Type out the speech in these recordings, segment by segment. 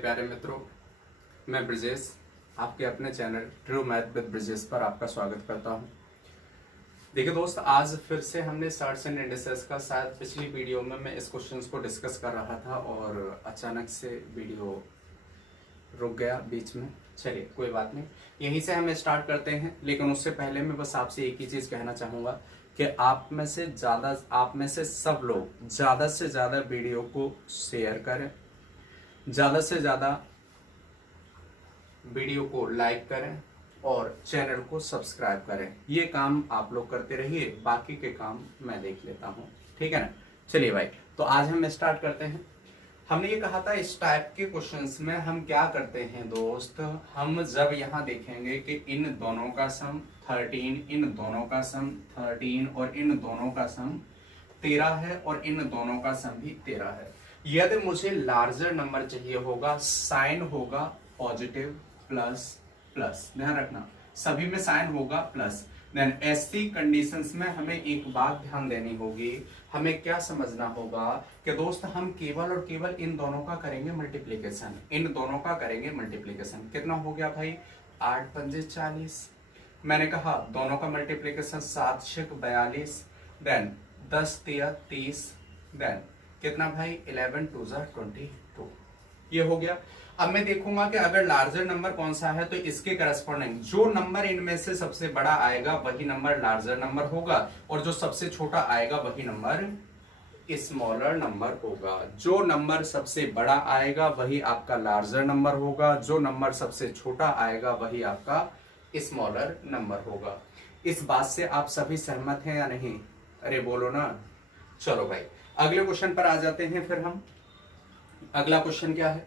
प्यारे मित्रों, मैं ब्रजेश आपके अपने channel true math with Brajesh पर आपका स्वागत करता हूं। देखिए दोस्त, आज फिर से हमने सर्च एंड इंडिसेस का शायद पिछली वीडियो में मैं इस क्वेश्चंस को डिस्कस कर रहा था और अचानक से वीडियो रुक गया बीच में। चलिए कोई बात नहीं, यहीं से हम स्टार्ट करते हैं। लेकिन उससे पहले मैं बस आपसे एक ही चीज कहना चाहूंगा कि आप में से सब लोग ज्यादा से ज्यादा वीडियो को शेयर करें, ज्यादा से ज्यादा वीडियो को लाइक करें और चैनल को सब्सक्राइब करें। ये काम आप लोग करते रहिए, बाकी के काम मैं देख लेता हूं, ठीक है ना। चलिए भाई, तो आज हम स्टार्ट करते हैं। हमने ये कहा था इस टाइप के क्वेश्चंस में हम क्या करते हैं दोस्त, हम जब यहाँ देखेंगे कि इन दोनों का सम 13, इन दोनों का सम 13 और इन दोनों का सम 13 है और इन दोनों का सम भी 13 है। यदि मुझे लार्जर नंबर चाहिए होगा, साइन होगा पॉजिटिव प्लस प्लस, ध्यान रखना सभी में साइन होगा प्लस। देन ऐसी कंडीशंस में हमें एक बात ध्यान देनी होगी, हमें क्या समझना होगा कि दोस्त हम केवल और केवल इन दोनों का करेंगे मल्टीप्लीकेशन, इन दोनों का करेंगे मल्टीप्लीकेशन। कितना हो गया भाई, 8 पंजे 40। मैंने कहा दोनों का मल्टीप्लीकेशन 7 छक 42, देन 10 तिया 30, देन कितना भाई 11 2 22, ये हो गया। अब मैं देखूंगा कि अगर लार्जर नंबर कौन सा है तो इसके करस्पॉन्डिंग जो नंबर इनमें से सबसे बड़ा आएगा वही नंबर लार्जर नंबर होगा और जो सबसे छोटा आएगा वही नंबर स्मॉलर नंबर होगा। जो नंबर सबसे बड़ा आएगा वही आपका लार्जर नंबर होगा, जो नंबर सबसे छोटा आएगा वही आपका स्मॉलर नंबर होगा। इस बात से आप सभी सहमत हैं या नहीं? अरे बोलो ना। चलो भाई अगले क्वेश्चन पर आ जाते हैं। फिर हम अगला क्वेश्चन क्या है,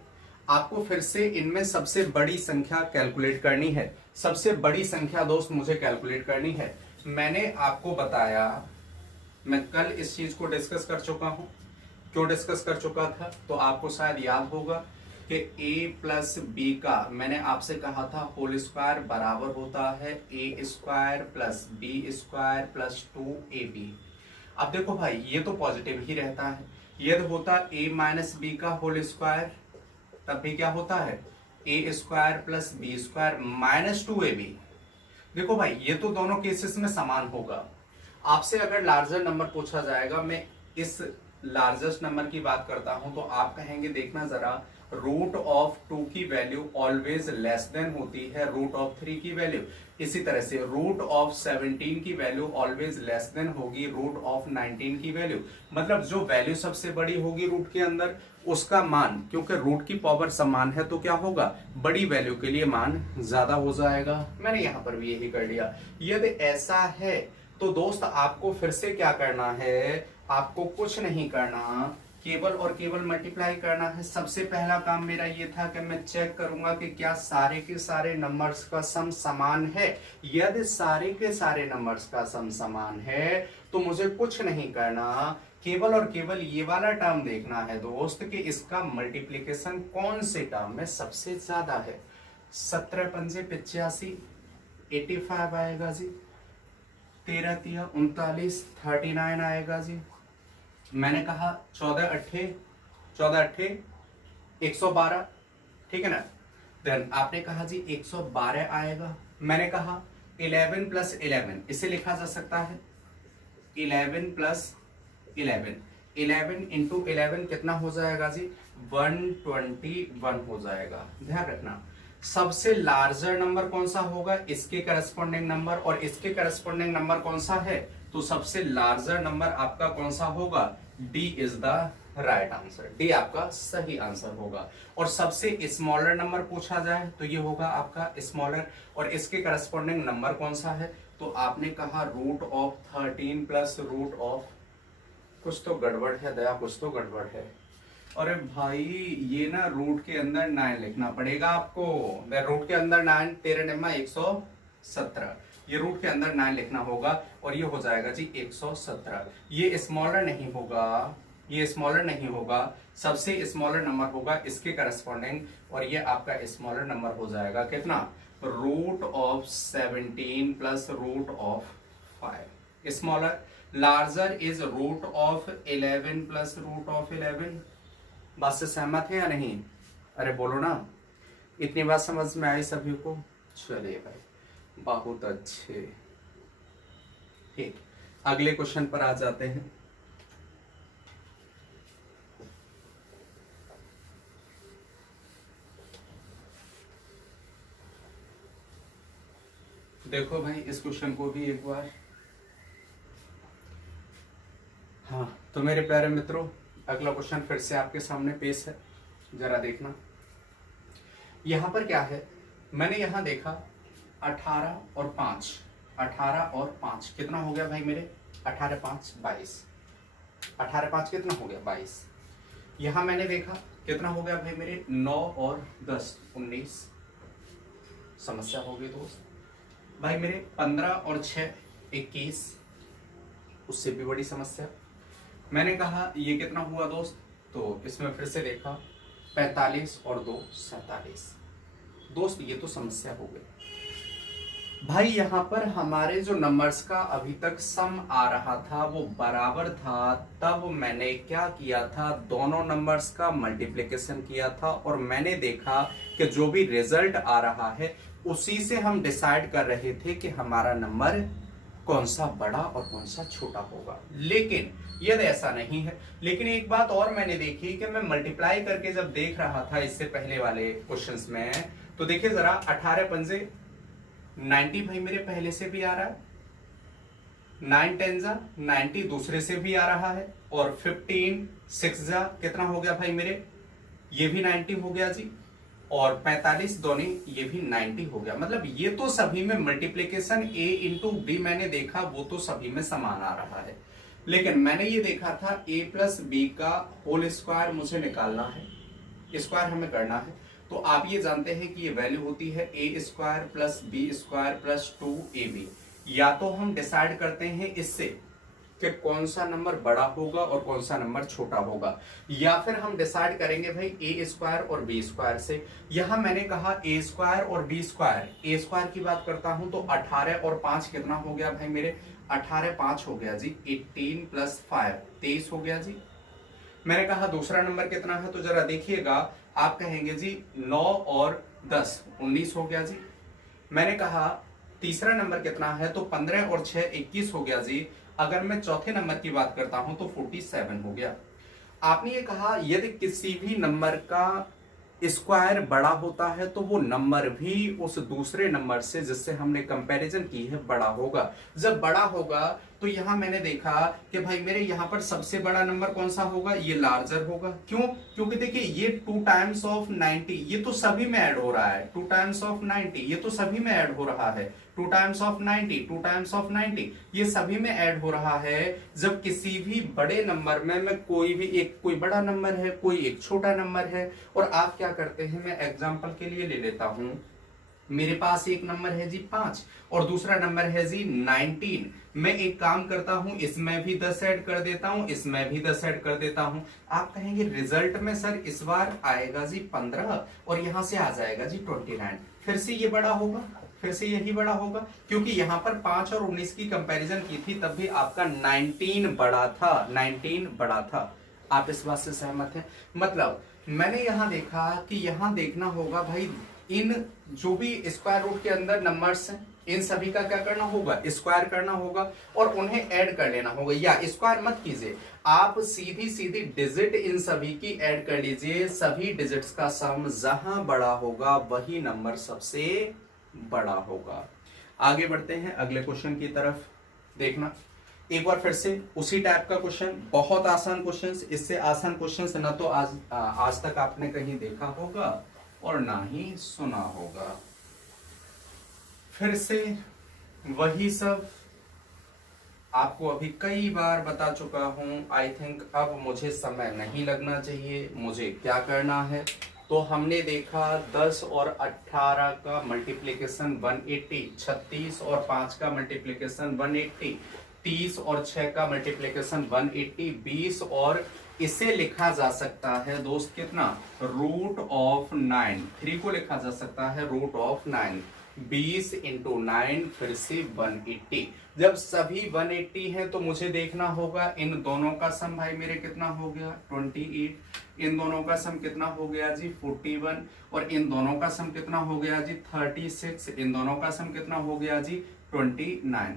आपको फिर से इनमें सबसे बड़ी संख्या कैलकुलेट करनी है। सबसे बड़ी संख्या दोस्त मुझे कैलकुलेट करनी है। मैंने आपको बताया, मैं कल इस चीज को डिस्कस कर चुका हूं। क्यों डिस्कस कर चुका था तो आपको शायद याद होगा कि a प्लस बी का मैंने आपसे कहा था होल स्क्वायर बराबर होता है a square plus B square plus 2ab। अब देखो भाई ये तो पॉजिटिव ही रहता है, यदि होता a माइनस बी का होल स्क्वायर तब भी क्या होता है a square plus B square minus 2ab। देखो भाई ये तो दोनों केसेस में समान होगा। आपसे अगर लार्जर नंबर पूछा जाएगा, मैं इस लार्जेस्ट नंबर की बात करता हूं, तो आप कहेंगे देखना जरा, रूट ऑफ 2 की वैल्यू ऑलवेज लेस देन होती है रूट ऑफ 3 की वैल्यू। इसी तरह से रूट ऑफ 17 की वैल्यू ऑलवेज लेस देन होगी रूट ऑफ 19 की वैल्यू। मतलब जो वैल्यू सबसे बड़ी होगी रूट के अंदर उसका मान, क्योंकि रूट की पावर समान है तो क्या होगा, बड़ी वैल्यू के लिए मान ज्यादा हो जाएगा। मैंने यहां पर भी यही कर लिया। यदि ऐसा है तो दोस्त आपको फिर से क्या करना है, आपको कुछ नहीं करना, केवल और केवल मल्टीप्लाई करना है। सबसे पहला काम मेरा ये था कि मैं चेक करूंगा कि क्या सारे के सारे नंबर्स का सम समान है। यदि सारे के सारे नंबर्स का सम समान है तो मुझे कुछ नहीं करना, केवल और केवल ये वाला टर्म देखना है दोस्त कि इसका मल्टीप्लीकेशन कौन से टर्म में सबसे ज्यादा है। 17 पंजे 85, 85 आएगा जी। 13 तिया 39, 39 आएगा जी। मैंने कहा 14 अट्ठे 112, ठीक है ना। देन आपने कहा जी 112 आएगा। मैंने कहा 11 प्लस 11, इसे लिखा जा सकता है 11 प्लस 11, 11 इंटू 11 कितना हो जाएगा जी, 121 हो जाएगा। ध्यान रखना सबसे लार्जर नंबर कौन सा होगा, इसके करस्पॉन्डिंग नंबर, और इसके करस्पॉन्डिंग नंबर कौन सा है तो सबसे लार्जर नंबर आपका कौन सा होगा, D is the right answer, D आपका सही आंसर होगा। और सबसे स्मॉलर नंबर पूछा जाए तो ये होगा आपका स्मॉलर, और इसके करस्पॉन्डिंग नंबर कौन सा है तो आपने कहा root of 13 plus root of, कुछ तो गड़बड़ है दया, कुछ तो गड़बड़ है। अरे भाई ये ना रूट के अंदर 9 लिखना पड़ेगा आपको। रूट के अंदर 9, 13 निम्मा 117, ये रूट के अंदर 9 लिखना होगा और ये हो जाएगा जी 117। ये स्मॉलर नहीं होगा, ये स्मॉलर नहीं होगा, सबसे स्मॉलर नंबर होगा इसके करस्पॉन्डिंग, और ये आपका स्मॉलर नंबर हो जाएगा कितना, root of 17 plus root of 5। Smaller larger is root of 11 plus root of 11। बात से सहमत है या नहीं? अरे बोलो ना, इतनी बात समझ में आई सभी को? चलिए भाई, बहुत अच्छे। ठीक, अगले क्वेश्चन पर आ जाते हैं। देखो भाई इस क्वेश्चन को भी एक बार। हाँ तो मेरे प्यारे मित्रों, अगला क्वेश्चन फिर से आपके सामने पेश है, जरा देखना। यहां पर क्या है, मैंने यहां देखा 18 और 5, 18 और 5 कितना हो गया भाई मेरे? 18 5 22, 18 5 कितना हो गया? 22। यहां मैंने देखा कितना हो गया भाई मेरे? 9 और 10 19। समस्या हो गई दोस्त भाई मेरे। 15 और 6 21, उससे भी बड़ी समस्या। मैंने कहा ये कितना हुआ दोस्त, तो इसमें फिर से देखा 45 और 2 47। दोस्त ये तो समस्या हो गई भाई। यहां पर हमारे जो नंबर्स का अभी तक सम आ रहा था वो बराबर था, तब मैंने क्या किया था, दोनों नंबर्स का मल्टीप्लिकेशन किया था और मैंने देखा कि जो भी रिजल्ट आ रहा है उसी से हम डिसाइड कर रहे थे कि हमारा नंबर कौन सा बड़ा और कौन सा छोटा होगा। लेकिन यदि ऐसा नहीं है, लेकिन एक बात और मैंने देखी कि मैं मल्टीप्लाई करके जब देख रहा था इससे पहले वाले क्वेश्चंस में, तो देखिए जरा 18 पंजे 90 भाई मेरे पहले से भी आ रहा है, 9 10 जा 90 दूसरे से भी आ रहा है, और 15 6 जा कितना हो गया भाई मेरे? ये भी 90 हो गया जी, और 45 दोनों ये भी 90 हो गया। मतलब ये तो सभी में मल्टीप्लिकेशन a इंटू बी मैंने देखा, वो तो सभी में समान आ रहा है। लेकिन मैंने ये देखा था a प्लस बी का होल स्क्वायर मुझे निकालना है, स्क्वायर हमें करना है। तो आप ये जानते हैं कि ये वैल्यू होती है a square plus B square plus 2ab। या तो हम डिसाइड करते हैं इससे कि कौन सा नंबर बड़ा होगा और कौन सा नंबर छोटा होगा, या फिर हम डिसाइड करेंगे भाई ए स्क्वायर और बी स्क्वायर से। यहां मैंने कहा ए स्क्वायर और बी स्क्वायर। ए स्क्वायर की बात करता हूं तो 18 और 5 कितना हो गया भाई मेरे? 18 5 हो गया जी, 18 प्लस 5 23 हो गया जी। मैंने कहा दूसरा नंबर कितना है, तो जरा देखिएगा, आप कहेंगे जी 9 और 10 19 हो गया जी। मैंने कहा तीसरा नंबर कितना है, तो 15 और 6 21 हो गया जी। अगर मैं चौथे नंबर की बात करता हूं तो 47 हो गया। आपने ये कहा यदि किसी भी नंबर का स्क्वायर बड़ा होता है तो वो नंबर भी उस दूसरे नंबर से जिससे हमने कंपैरिजन की है बड़ा होगा। जब बड़ा होगा तो यहां मैंने देखा कि भाई मेरे यहां पर सबसे बड़ा नंबर कौन सा होगा? ये लार्जर होगा। क्यों? क्योंकि देखिए ये 2 टाइम्स ऑफ 90 ये तो सभी में ऐड हो रहा है, 2 टाइम्स ऑफ 90 ये तो सभी में ऐड हो रहा है, 2 टाइम्स ऑफ 90 2 टाइम्स ऑफ 90 ये सभी में ऐड हो रहा है। जब किसी भी बड़े नंबर में मैं कोई भी एक, कोई बड़ा नंबर है कोई एक छोटा नंबर है, और आप क्या करते हैं, मैं एग्जांपल के लिए ले लेता हूं, मेरे पास एक नंबर है जी 5 और दूसरा नंबर है जी 19। मैं एक काम करता हूं, इसमें भी 10 ऐड कर देता हूं, इसमें भी 10 ऐड कर देता हूं। आप कहेंगे रिजल्ट में सर इस बार आएगा जी 15 और यहां से आ जाएगा जी 29। फिर से ये बड़ा होगा, फिर से यही बड़ा होगा, क्योंकि यहां पर 5 और 19 की कंपैरिजन की थी तब भी आपका 19 बड़ा था, 19 बड़ा था। आप इस बात से सहमत हैं? मतलब मैंने यहां देखा कि यहां देखना होगा भाई इन जो भी स्क्वायर रूट के अंदर नंबर्स हैं इन सभी का क्या करना होगा? स्क्वायर करना होगा और उन्हें ऐड कर लेना होगा। या स्क्वायर मत कीजिए, आप सीधी सीधी डिजिट इन सभी की ऐड कर लीजिए। सभी डिजिट्स का सम जहां बड़ा होगा वही नंबर सबसे बड़ा होगा। आगे बढ़ते हैं अगले क्वेश्चन की तरफ। देखना एक बार फिर से उसी टाइप का क्वेश्चन, बहुत आसान क्वेश्चन। इससे आसान क्वेश्चन न तो आज तक आपने कहीं देखा होगा और ना ही सुना होगा। फिर से वही सब आपको अभी कई बार बता चुका हूं। आई थिंक अब मुझे समय नहीं लगना चाहिए। मुझे क्या करना है, तो हमने देखा 10 और 18 का मल्टीप्लिकेशन 180, 36 और 5 का मल्टीप्लिकेशन 180, 30 और 6 का मल्टीप्लिकेशन 180, 20 और इसे लिखा जा सकता है दोस्त कितना? Root of 9। 3 को लिखा जा सकता है रूट ऑफ 9। 20 इंटू 9 फिर से 180। जब सभी 180 है तो मुझे देखना होगा इन दोनों का सम भाई मेरे कितना हो गया? 28। इन दोनों का सम कितना हो गया जी 41, और इन दोनों का सम कितना हो गया जी 36, इन दोनों का सम कितना हो गया जी 29।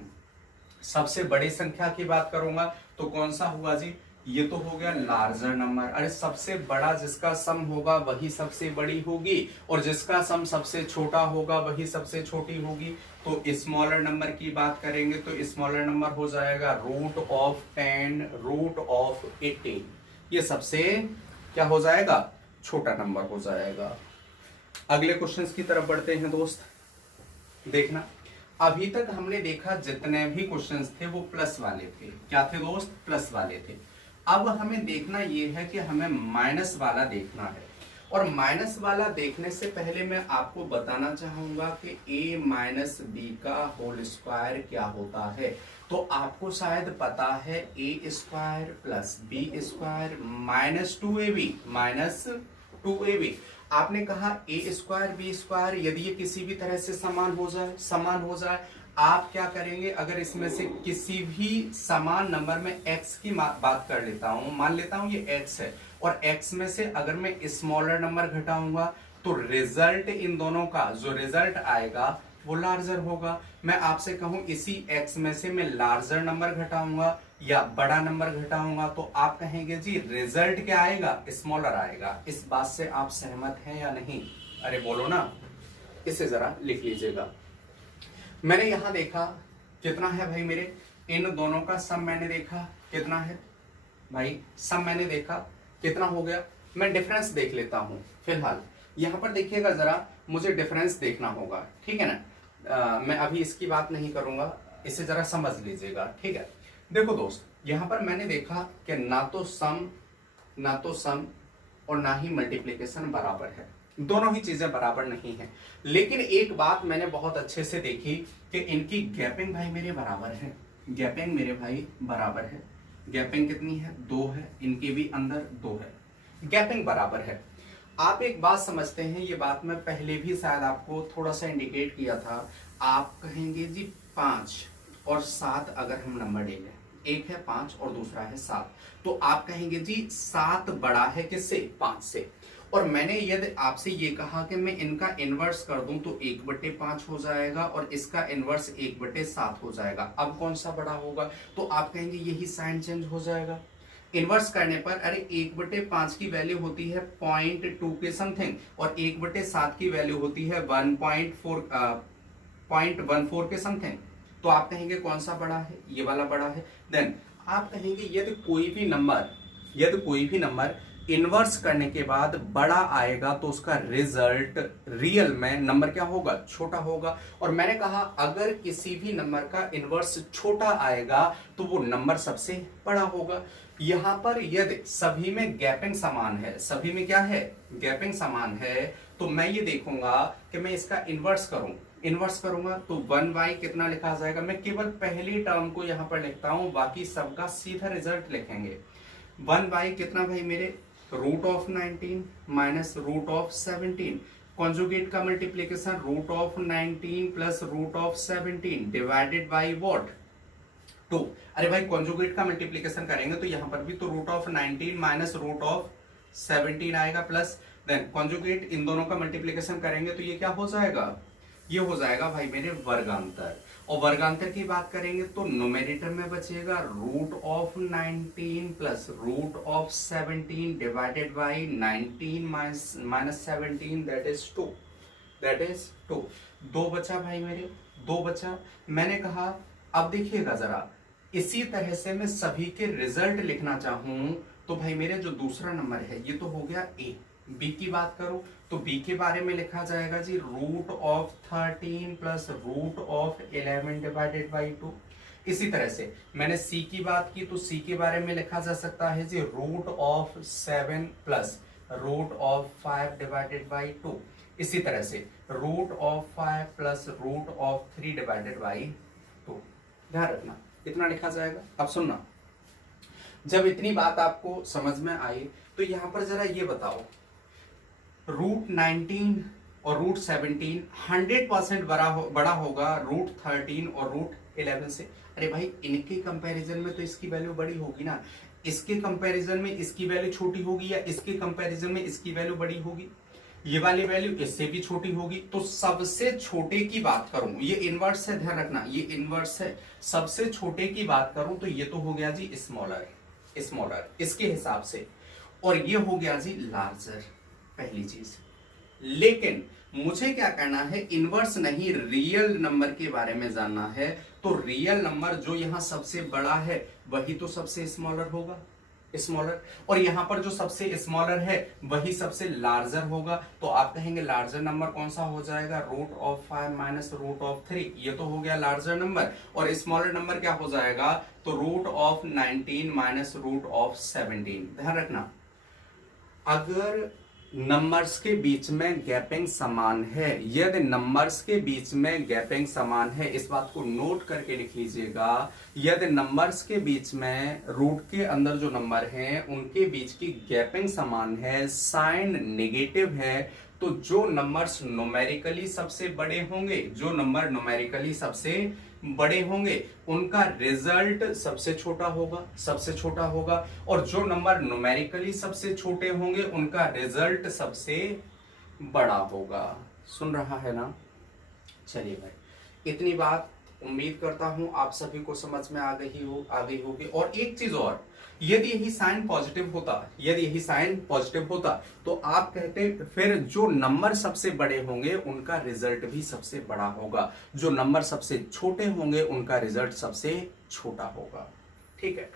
सबसे बड़ी संख्या की बात करूंगा तो कौन सा हुआ जी, ये तो हो गया लार्जर नंबर। अरे सबसे बड़ा जिसका सम होगा वही सबसे बड़ी होगी, और जिसका सम सबसे छोटा होगा वही सबसे छोटी होगी। तो स्मॉलर नंबर की बात करेंगे तो स्मॉलर नंबर हो जाएगा √10, √18। ये सबसे क्या हो जाएगा, छोटा नंबर हो जाएगा। अगले क्वेश्चंस की तरफ बढ़ते हैं दोस्त। देखना, अभी तक हमने देखा जितने भी क्वेश्चंस थे वो प्लस वाले थे। क्या थे दोस्त, प्लस वाले थे। अब हमें देखना ये है कि हमें माइनस वाला देखना है, और माइनस वाला देखने से पहले मैं आपको बताना चाहूंगा कि a माइनस बी का होल स्क्वायर क्या होता है। तो आपको शायद पता है a square plus B square minus 2ab। आपने कहा a स्क्वायर बी स्क्वायर यदि ये किसी भी तरह से समान हो जाए, आप क्या करेंगे, अगर इसमें से किसी भी समान नंबर में x की बात कर लेता हूं, मान लेता हूं ये x है, और x में से अगर मैं स्मॉलर नंबर घटाऊंगा तो रिजल्ट इन दोनों का जो रिजल्ट आएगा वो लार्जर होगा। मैं आपसे कहूं इसी x में से मैं लार्जर नंबर घटाऊंगा या बड़ा नंबर घटाऊंगा तो आप कहेंगे जी रिजल्ट क्या आएगा, स्मॉलर आएगा। इस बात से आप सहमत हैं या नहीं, अरे बोलो ना। इसे जरा लिख लीजिएगा। मैंने यहां देखा कितना है भाई मेरे, इन दोनों का सम मैंने देखा कितना है भाई, सम मैंने देखा कितना हो गया। मैं डिफरेंस देख लेता हूं फिलहाल। यहां पर देखिएगा जरा, मुझे डिफरेंस देखना होगा, ठीक है ना। मैं अभी इसकी बात नहीं करूंगा, इसे जरा समझ लीजिएगा, ठीक है। देखो दोस्त, यहां पर मैंने देखा कि ना तो सम और ना ही मल्टीप्लिकेशन बराबर है, दोनों ही चीजें बराबर नहीं है। लेकिन एक बात मैंने बहुत अच्छे से देखी कि इनकी गैपिंग भाई मेरे बराबर है, गैपिंग मेरे भाई बराबर है। गैपिंग कितनी है, 2 है, इनके भी अंदर 2 है, गैपिंग बराबर है। आप एक बात समझते हैं, ये बात मैं पहले भी शायद आपको थोड़ा सा इंडिकेट किया था। आप कहेंगे जी 5 और 7 अगर हम नंबर ले लें, एक है 5 और दूसरा है 7, तो आप कहेंगे जी 7 बड़ा है किससे, 5 से। और मैंने यदि आपसे ये कहा कि मैं इनका इनवर्स कर दूं तो 1/5 हो जाएगा और इसका इनवर्स 1/7 हो जाएगा। अब कौन सा बड़ा होगा, तो आप कहेंगे यही साइन चेंज हो जाएगा। इनवर्स करने पर अरे 1/5 की वैल्यू होती है 0.2 के समथिंग, और 1/7 की वैल्यू होती है 0.14 के समथिंग। तो आप कहेंगे कौन सा बड़ा है, ये वाला बड़ा है। देन आप कहेंगे यदि कोई भी नंबर इनवर्स करने के बाद बड़ा आएगा तो उसका रिजल्ट रियल में नंबर क्या होगा, छोटा होगा। और मैंने कहा अगर किसी भी नंबर का इनवर्स छोटा आएगा तो वो नंबर सबसे बड़ा होगा। यहां पर यदि सभी में गैपिंग समान है, सभी में क्या है, गैपिंग समान है, तो मैं ये देखूंगा कि मैं इसका इनवर्स करूंगा तो 1/, कितना लिखा जाएगा, मैं केवल पहली टर्म को यहां पर लिखता हूं, बाकी सबका सीधा रिजल्ट लिखेंगे। 1/, कितना भाई मेरे, √19 माइनस √17। कॉन्जुगेट का multiplication √19 plus √17 divided by what, 2। अरे भाई कॉन्जुगेट का मल्टीप्लीकेशन करेंगे तो यहां पर भी तो √19 माइनस √17 आएगा, प्लस देन कॉन्जुगेट इन दोनों का मल्टीप्लीकेशन करेंगे तो ये क्या हो जाएगा, ये हो जाएगा भाई मेरे वर्गांतर। और वर्गांतर की बात करेंगे तो न्यूमेरेटर में बचेगा √19 plus √17 divided by 19 minus 17, that is 2। 2 बचा भाई मेरे, 2 बचा। मैंने कहा अब देखिएगा जरा, इसी तरह से मैं सभी के रिजल्ट लिखना चाहूं तो भाई मेरे जो दूसरा नंबर है ये तो हो गया a। b की बात करो तो b के बारे में लिखा जाएगा जी √13 प्लस √11 डिवाइडेड बाई 2। इसी तरह से मैंने c की बात की तो c के बारे में लिखा जा सकता है जी √7 प्लस √5 डिवाइडेड बाई 2। इसी तरह से √5 प्लस √3 डिवाइडेड बाई 2। ध्यान रखना इतना लिखा जाएगा। अब सुनना, जब इतनी बात आपको समझ में आई तो यहां पर जरा ये बताओ, √19 और √17 100% बड़ा होगा √13 और √11 से। अरे भाई इनके कंपैरिजन में तो इसकी वैल्यू बड़ी होगी ना। इसके कंपैरिजन में इसकी वैल्यू छोटी होगी या इसके कंपैरिजन में इसकी वैल्यू बड़ी होगी, ये वाली वैल्यू इससे भी छोटी होगी। तो सबसे छोटे की बात करूं, ये इनवर्स है, ध्यान रखना ये इनवर्स है, सबसे छोटे की बात करूं तो ये तो हो गया जी स्मॉलर, स्मॉलर इसके हिसाब से, और ये हो गया जी लार्जर, पहली चीज। लेकिन मुझे क्या करना है, इनवर्स नहीं रियल नंबर के बारे में जानना है। तो रियल नंबर जो यहां सबसे बड़ा है वही तो सबसे स्मॉलर होगा, स्मॉलर, और यहां पर जो सबसे स्मॉलर है वही सबसे लार्जर होगा। तो आप कहेंगे लार्जर नंबर कौन सा हो जाएगा, √5 माइनस √3, ये तो हो गया लार्जर नंबर। और स्मॉलर नंबर क्या हो जाएगा, तो √19 माइनस √17। ध्यान रखना, अगर नंबर्स के बीच में गैपिंग समान है, यदि नंबर्स के बीच में गैपिंग समान है, इस बात को नोट करके लिख लीजिएगा, यदि नंबर्स के बीच में रूट के अंदर जो नंबर हैं उनके बीच की गैपिंग समान है, साइन नेगेटिव है, तो जो नंबर्स न्यूमेरिकली सबसे बड़े होंगे, जो नंबर न्यूमेरिकली सबसे बड़े होंगे उनका रिजल्ट सबसे छोटा होगा, सबसे छोटा होगा, और जो नंबर न्यूमेरिकली सबसे छोटे होंगे उनका रिजल्ट सबसे बड़ा होगा। सुन रहा है ना? चलिए भाई, इतनी बात उम्मीद करता हूं आप सभी को समझ में आ गई होगी। और एक चीज और, यदि यही साइन पॉजिटिव होता, यदि यही साइन पॉजिटिव होता तो आप कहते फिर जो नंबर सबसे बड़े होंगे उनका रिजल्ट भी सबसे बड़ा होगा, जो नंबर सबसे छोटे होंगे उनका रिजल्ट सबसे छोटा होगा। ठीक है,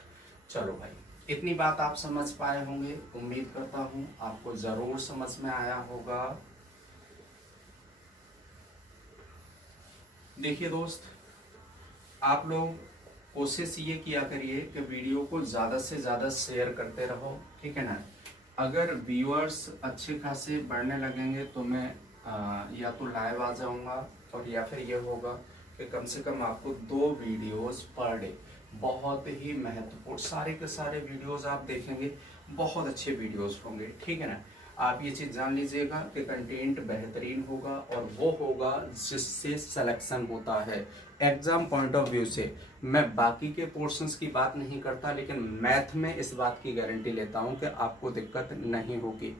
चलो भाई, इतनी बात आप समझ पाए होंगे, उम्मीद करता हूं आपको जरूर समझ में आया होगा। देखिए दोस्त, आप लोग कोशिश ये किया करिए कि वीडियो को ज़्यादा से ज़्यादा शेयर करते रहो, ठीक है ना। अगर व्यूअर्स अच्छे खासे बढ़ने लगेंगे तो मैं या तो लाइव आ जाऊंगा, और या फिर ये होगा कि कम से कम आपको 2 वीडियोस पर डे, बहुत ही महत्वपूर्ण, सारे के सारे वीडियोस आप देखेंगे, बहुत अच्छे वीडियोस होंगे, ठीक है ना। आप ये चीज़ जान लीजिएगा कि कंटेंट बेहतरीन होगा, और वो होगा जिससे सिलेक्शन होता है एग्जाम पॉइंट ऑफ व्यू से। मैं बाकी के पोर्शंस की बात नहीं करता, लेकिन मैथ में इस बात की गारंटी लेता हूं कि आपको दिक्कत नहीं होगी।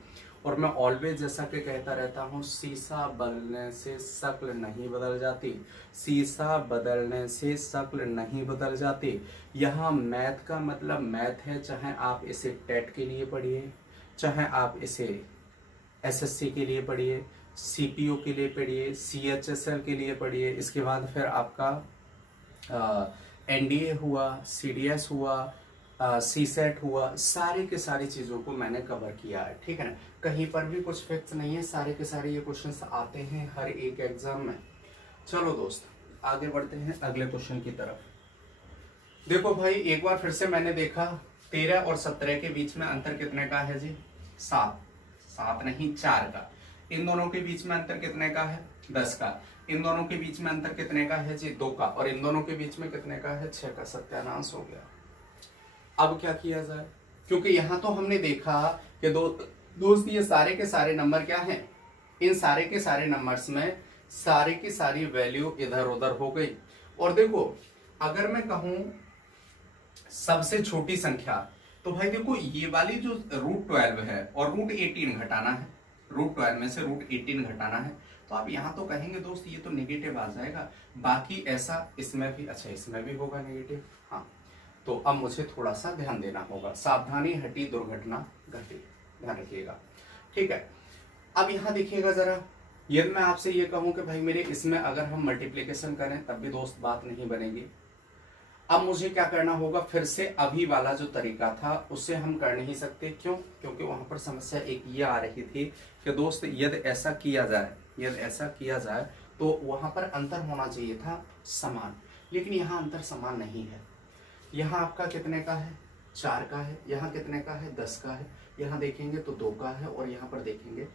और मैं ऑलवेज जैसा कि कहता रहता हूं, शीशा बदलने से शक्ल नहीं बदल जाती, शीशा बदलने से शक्ल नहीं बदल जाती। यहाँ मैथ का मतलब मैथ है, चाहे आप इसे टेट के लिए पढ़िए, चाहे आप इसे एसएससी के लिए पढ़िए, सीपीओ के लिए पढ़िए, सीएचएसएल के लिए पढ़िए, इसके बाद फिर आपका एनडीए हुआ, सीडीएस हुआ, सीसेट हुआ, सारी के सारी चीज़ों को मैंने कवर किया है, ठीक है ना। कहीं पर भी कुछ फिक्स नहीं है, सारे के सारे ये क्वेश्चंस आते हैं हर एक एग्जाम में। चलो दोस्त, आगे बढ़ते हैं अगले क्वेश्चन की तरफ। देखो भाई, एक बार फिर से मैंने देखा 13 और 17 के बीच में अंतर कितने का है जी, 7 नहीं 4 का। इन दोनों के बीच में अंतर कितने का है, 10 का। इन दोनों के बीच में अंतर कितने का है जी, 2 का। और इन दोनों के बीच में कितने का है, 6 का। सत्यानाश हो गया। अब क्या किया जाए, क्योंकि यहां तो हमने देखा कि दोस्त ये सारे के सारे नंबर क्या हैं, इन सारे के सारे नंबर्स में सारी की सारी वैल्यू इधर उधर हो गई। और देखो, अगर मैं कहूं सबसे छोटी संख्या, तो भाई देखो ये वाली जो √12 है और √18 घटाना है, √12 में से √18 घटाना है, तो आप यहाँ तो कहेंगे दोस्त ये तो नेगेटिव आ जाएगा, बाकी ऐसा इसमें भी, अच्छा इसमें भी होगा नेगेटिव। हाँ, तो अब मुझे थोड़ा सा ध्यान देना होगा, सावधानी हटी दुर्घटना घटी, ध्यान रखिएगा, ठीक है। अब यहाँ देखिएगा जरा, यदि मैं आपसे ये कहूँ कि भाई मेरे इसमें अगर हम मल्टीप्लीकेशन करें तब भी दोस्त बात नहीं बनेगी। अब मुझे क्या करना होगा, फिर से अभी वाला जो तरीका था उससे हम कर नहीं सकते। क्यों? क्योंकि वहां पर समस्या एक ये आ रही थी कि दोस्त यदि ऐसा किया जाए तो वहां पर अंतर होना चाहिए था समान, लेकिन यहाँ अंतर समान नहीं है। यहाँ आपका कितने का है, 4 का है, यहाँ कितने का है, 10 का है, यहाँ देखेंगे तो 2 का है, और यहाँ पर देखेंगे।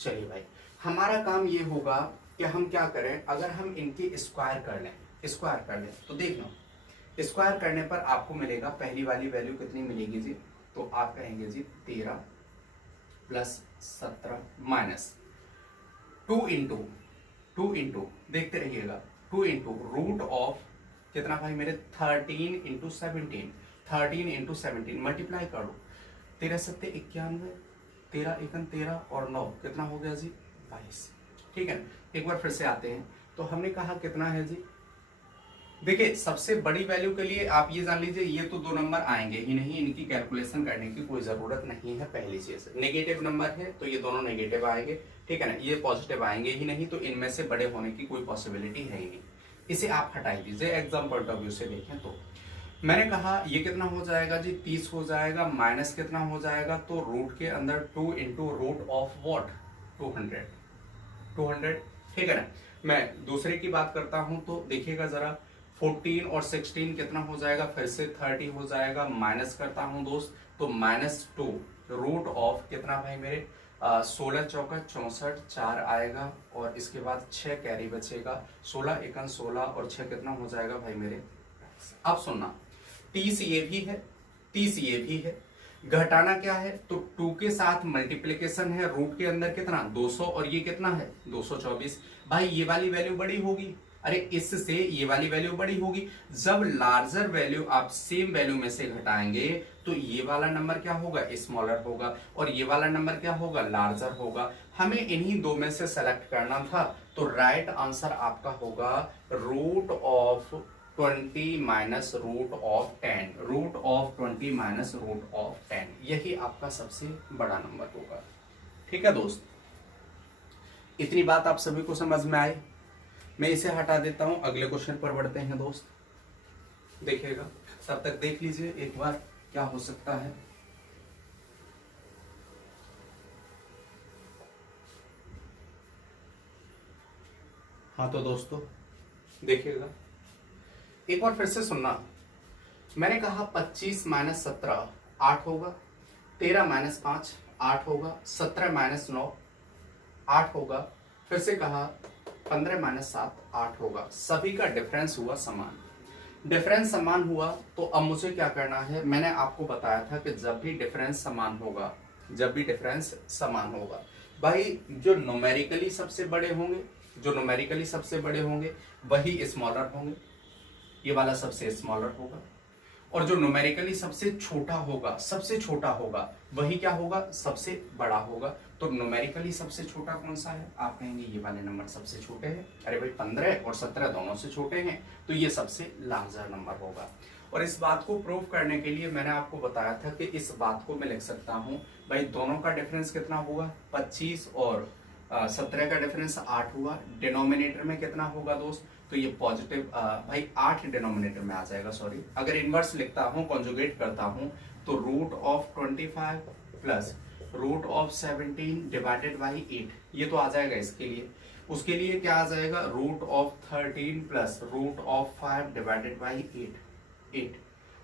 चलिए भाई, हमारा काम ये होगा कि हम क्या करें, अगर हम इनकी स्क्वायर कर लें तो देख लो, स्क्वायर करने पर आपको मिलेगा, पहली वाली वैल्यू कितनी मिलेगी जी, तो आप कहेंगे जी 13 + 17 माइनस 2 इंटू देखते रहिएगा, 2 इंटू रूट ऑफ कितना भाई मेरे 13 × 17, 13 इंटू 17 मल्टीप्लाई कर दो, 13 सत्ते 91, 13 एकन 13 और 9 कितना हो गया जी 22। ठीक है, एक बार फिर से आते हैं। तो हमने कहा कितना है जी, देखिए सबसे बड़ी वैल्यू के लिए आप ये जान लीजिए ये तो दो नंबर आएंगे ही नहीं, इनकी कैलकुलेशन करने की कोई जरूरत नहीं है। पहली चीज नेगेटिव नंबर है तो ये दोनों नेगेटिव आएंगे, ठीक है ना, ये पॉजिटिव आएंगे ही नहीं, तो इनमें से बड़े होने की कोई पॉसिबिलिटी है ही नहीं। इसे आप हटा दीजिए, एग्जाम पॉइंट ऑफ व्यू से देखें तो मैंने कहा ये कितना हो जाएगा जी 30 हो जाएगा, माइनस कितना हो जाएगा, तो रूट के अंदर 2 इंटू रूट ऑफ वॉट 200, ठीक है ना। मैं दूसरे की बात करता हूं तो देखिएगा जरा, 14 और 16 कितना हो जाएगा, फिर से 30 हो जाएगा, माइनस करता हूं दोस्त तो -2 रूट ऑफ कितना भाई मेरे 16 चौका 64, 4 आएगा और इसके बाद 6 कैरी बचेगा, 16 एकन 16 और 6 कितना हो जाएगा भाई मेरे। अब सुनना, 30 ये भी है, 30 ये भी है, घटाना क्या है तो 2 के साथ मल्टीप्लिकेशन है, रूट के अंदर कितना 200 और ये कितना है 224। भाई ये वाली वैल्यू बड़ी होगी, अरे इससे ये वाली वैल्यू बड़ी होगी। जब लार्जर वैल्यू आप सेम वैल्यू में से घटाएंगे तो ये वाला नंबर क्या होगा स्मॉलर होगा और ये वाला नंबर क्या होगा लार्जर होगा। हमें इन्हीं दो में से सेलेक्ट करना था, तो राइट आंसर आपका होगा root of 20 minus root of 10, root of 20 minus root of 10, यही आपका सबसे बड़ा नंबर होगा। ठीक है दोस्त, इतनी बात आप सभी को समझ में आई। मैं इसे हटा देता हूं, अगले क्वेश्चन पर बढ़ते हैं दोस्त, देखिएगा तब तक देख लीजिए एक बार क्या हो सकता है। हाँ तो दोस्तों देखिएगा एक बार फिर से सुनना, मैंने कहा 25 माइनस 17 8 होगा, 13 माइनस 5 8 होगा, 17 माइनस 9 8 होगा, फिर से कहा 15 माइनस 7 8 होगा। सभी का डिफरेंस हुआ समान, डिफरेंस समान हुआ तो अब मुझे क्या करना है, मैंने आपको बताया था कि जब भी डिफरेंस समान होगा, जब भी डिफरेंस समान होगा भाई जो न्यूमेरिकली सबसे बड़े होंगे, जो न्यूमेरिकली सबसे बड़े होंगे वही स्मॉलर होंगे, ये वाला सबसे स्मॉलर होगा, और जो न्यूमेरिकली सबसे छोटा होगा, सबसे छोटा होगा वही क्या होगा सबसे बड़ा होगा। तो न्यूमेरिकली सबसे छोटा कौन सा है, आप कहेंगे ये वाले नंबर सबसे छोटे हैं, अरे भाई 15 और 17 दोनों से छोटे हैं तो ये सबसे लार्जर नंबर होगा। और इस बात को प्रूव करने के लिए मैंने आपको बताया था कि इस बात को मैं लिख सकता हूं भाई दोनों का डिफरेंस कितना होगा 25 और 17 का डिफरेंस 8 हुआ, डिनोमिनेटर में कितना होगा दोस्त, तो ये पॉजिटिव भाई 8 डिनोमिनेटर में आ जाएगा, सॉरी अगर इनवर्स लिखता हूं कॉन्जुगेट करता हूं तो root of 25 plus root of 17 divided by 8 ये तो आ जाएगा इसके लिए। उसके लिए क्या आ जाएगा root of 13 plus root of 5 divided by 8।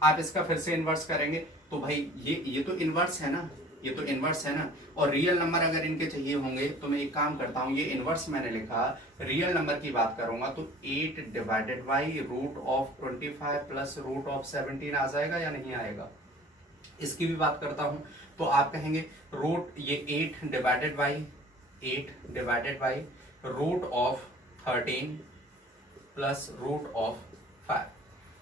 आप इसका फिर से इनवर्स करेंगे तो भाई ये तो इनवर्स है ना, ये तो इनवर्स है ना, और रियल नंबर अगर इनके चाहिए होंगे तो मैं एक काम करता हूं, ये इनवर्स मैंने लिखा, रियल नंबर की बात करूंगा तो 8 divided by root of 25 plus root of 17 आ जाएगा या नहीं आएगा। इसकी भी बात करता हूं तो आप कहेंगे रूट ये 8 divided by root of 13 plus root of 5,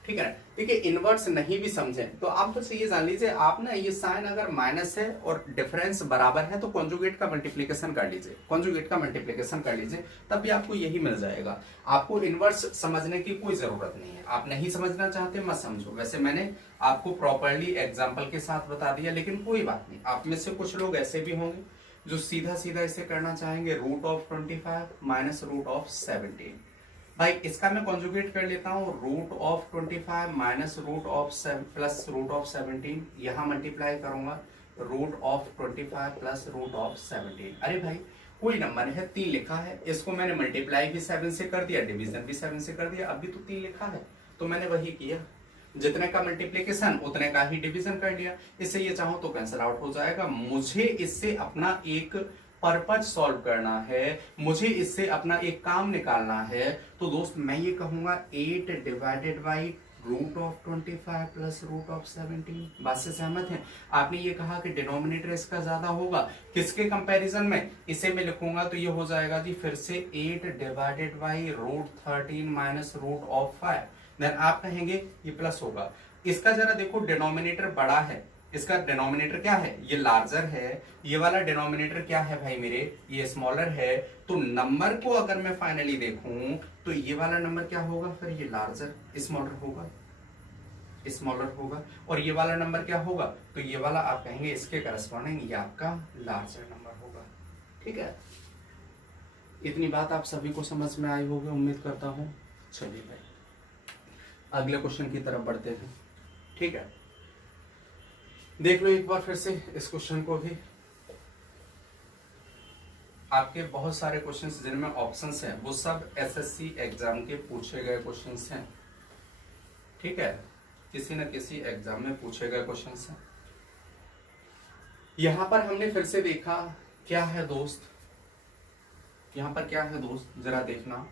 ठीक है ना। देखिए इनवर्स नहीं भी समझे तो आप बस ये जान लीजिए, आप ना ये साइन अगर माइनस है और डिफरेंस बराबर है तो कॉन्जुगेट का मल्टीप्लिकेशन कर लीजिए, कॉन्जुगेट का मल्टीप्लिकेशन कर लीजिए, तब भी आपको यही मिल जाएगा। आपको इनवर्स समझने की कोई जरूरत नहीं है, आप नहीं समझना चाहते मत समझो, वैसे मैंने आपको प्रॉपरली एग्जाम्पल के साथ बता दिया, लेकिन कोई बात नहीं, आप में से कुछ लोग ऐसे भी होंगे जो सीधा सीधा इसे करना चाहेंगे root of 25 minus root of 17। भाई इसका मैं कॉन्जुगेट कर लेता हूं, root of 25 minus root of plus root of 17, यहां मल्टीप्लाई करूंगा root of 25 plus root of 17। अरे भाई कोई नंबर है 3 लिखा है, इसको मैंने मल्टीप्लाई भी 7 से कर दिया, डिवीजन भी 7 से कर दिया, अभी तो 3 लिखा है तो मैंने वही किया, जितने का मल्टीप्लिकेशन उतने का ही डिवीजन कर लिया। इससे ये चाहूं तो कैंसिल आउट हो जाएगा। मुझे इससे अपना एक पर्पज सॉल्व करना है, मुझे इससे अपना एक काम निकालना है, तो दोस्त मैं ये कहूंगा 8 divided by root of 25 plus root of 17। बात से सहमत हैं? आपने ये कहा कि डिनोमिनेटर इसका ज्यादा होगा, किसके कंपैरिजन में, इसे मैं लिखूंगा तो ये हो जाएगा जी फिर से 8 divided by root 13 minus root of 5। Then आप कहेंगे ये प्लस होगा, इसका जरा देखो डिनोमिनेटर बड़ा है, इसका डिनोमिनेटर क्या है, ये लार्जर है, ये वाला डिनोमिनेटर क्या है भाई मेरे, ये स्मॉलर है। तो नंबर को अगर मैं फाइनली देखूं तो ये वाला नंबर क्या होगा, फिर ये लार्जर स्मॉलर होगा, स्मॉलर होगा। और ये वाला नंबर क्या होगा, तो ये वाला आप कहेंगे इसके करस्पॉन्डिंग ये आपका लार्जर नंबर होगा। ठीक है, इतनी बात आप सभी को समझ में आई होगी उम्मीद करता हूं। चलिए भाई अगले क्वेश्चन की तरफ बढ़ते हैं। ठीक है, देख लो एक बार फिर से इस क्वेश्चन को भी। आपके बहुत सारे क्वेश्चंस जिनमें ऑप्शंस हैं वो सब एसएससी एग्जाम के पूछे गए क्वेश्चंस हैं। ठीक है, किसी न किसी एग्जाम में पूछे गए क्वेश्चंस हैं। यहां पर हमने फिर से देखा क्या है दोस्त, यहां पर क्या है दोस्त जरा देखना।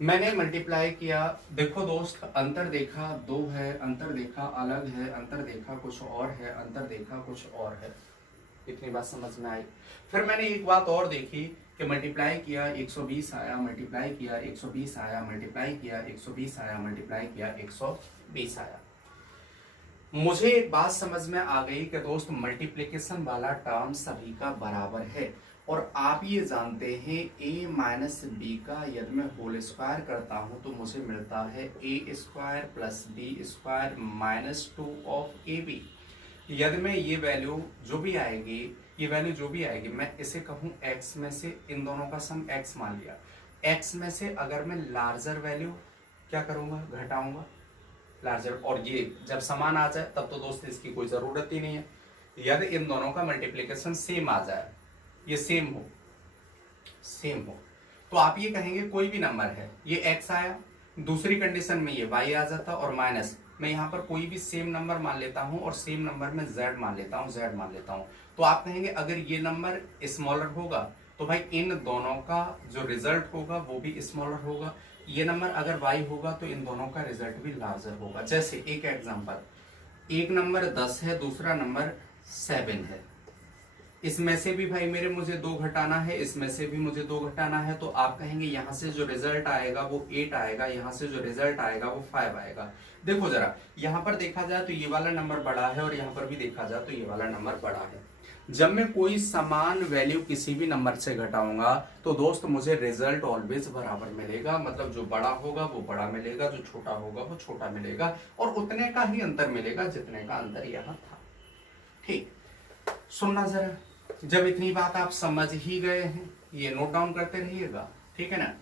मैंने मल्टीप्लाई किया, देखो दोस्त अंतर देखा 2 है, अंतर देखा अलग है, अंतर देखा कुछ और है, अंतर देखा कुछ और है। इतनी बात समझ में आई। फिर मैंने एक बात और देखी कि मल्टीप्लाई किया 120 आया, मल्टीप्लाई किया 120 आया, मल्टीप्लाई किया 120 आया, मल्टीप्लाई किया 120 आया। मुझे एक बात समझ में आ गई कि दोस्त मल्टीप्लिकेशन वाला टर्म सभी का बराबर है। और आप ये जानते हैं a माइनस बी का यदि मैं होल स्क्वायर करता हूं तो मुझे मिलता है a square plus B square minus 2 of A B. यदि मैं ये वैल्यू जो भी आएगी, ये वैल्यू जो भी आएगी, मैं इसे कहूं x में से, इन दोनों का सम x मान लिया, x में से अगर मैं लार्जर वैल्यू क्या करूंगा, घटाऊंगा लार्जर। और ये जब समान आ जाए तब तो दोस्त इसकी कोई जरूरत ही नहीं है। यदि इन दोनों का मल्टीप्लिकेशन सेम आ जाए, ये सेम हो, तो आप ये कहेंगे कोई भी नंबर है, ये x आया, दूसरी कंडीशन में ये y आ जाता, और माइनस मैं यहाँ पर कोई भी सेम नंबर मान लेता हूं और सेम नंबर में z मान लेता हूं, तो आप कहेंगे अगर ये नंबर स्मॉलर होगा तो भाई इन दोनों का जो रिजल्ट होगा वो भी स्मॉलर होगा। ये नंबर अगर y होगा तो इन दोनों का रिजल्ट भी लार्जर होगा। जैसे एक एग्जांपल, एक नंबर 10 है, दूसरा नंबर 7 है, इसमें से भी भाई मेरे मुझे 2 घटाना है, इसमें से भी मुझे 2 घटाना है, तो आप कहेंगे यहां से जो रिजल्ट आएगा वो 8 आएगा, यहां से जो रिजल्ट आएगा वो 5 आएगा। देखो जरा यहां पर देखा जाए तो ये वाला नंबर बड़ा है और यहां पर भी देखा जाए तो ये वाला नंबर बड़ा है। जब मैं कोई समान वैल्यू किसी भी नंबर से घटाऊंगा तो दोस्त मुझे रिजल्ट ऑलवेज बराबर मिलेगा, मतलब जो बड़ा होगा वो बड़ा मिलेगा, जो छोटा होगा वो छोटा मिलेगा, और उतने का ही अंतर मिलेगा जितने का अंतर यहाँ था। ठीक, सुनना जरा, जब इतनी बात आप समझ ही गए हैं, ये नोट डाउन करते रहिएगा, ठीक है ना।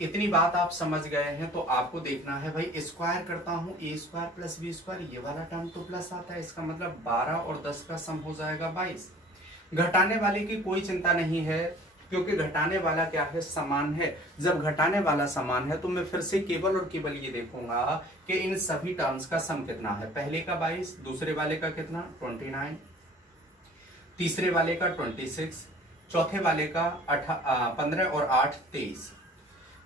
इतनी बात आप समझ गए हैं तो आपको देखना है भाई स्क्वायर करता हूं, ए स्क्वायर प्लस बी स्क्वायर, ये वाला टर्म तो प्लस आता है, इसका मतलब 12 और 10 का सम हो जाएगा 22। घटाने वाले की कोई चिंता नहीं है क्योंकि घटाने वाला क्या है, समान है। जब घटाने वाला समान है तो मैं फिर से केवल और केवल ये देखूंगा कि इन सभी टर्म्स का सम कितना है। पहले का 22, दूसरे वाले का कितना 29, तीसरे वाले का 26, चौथे वाले का 15 और 8 23।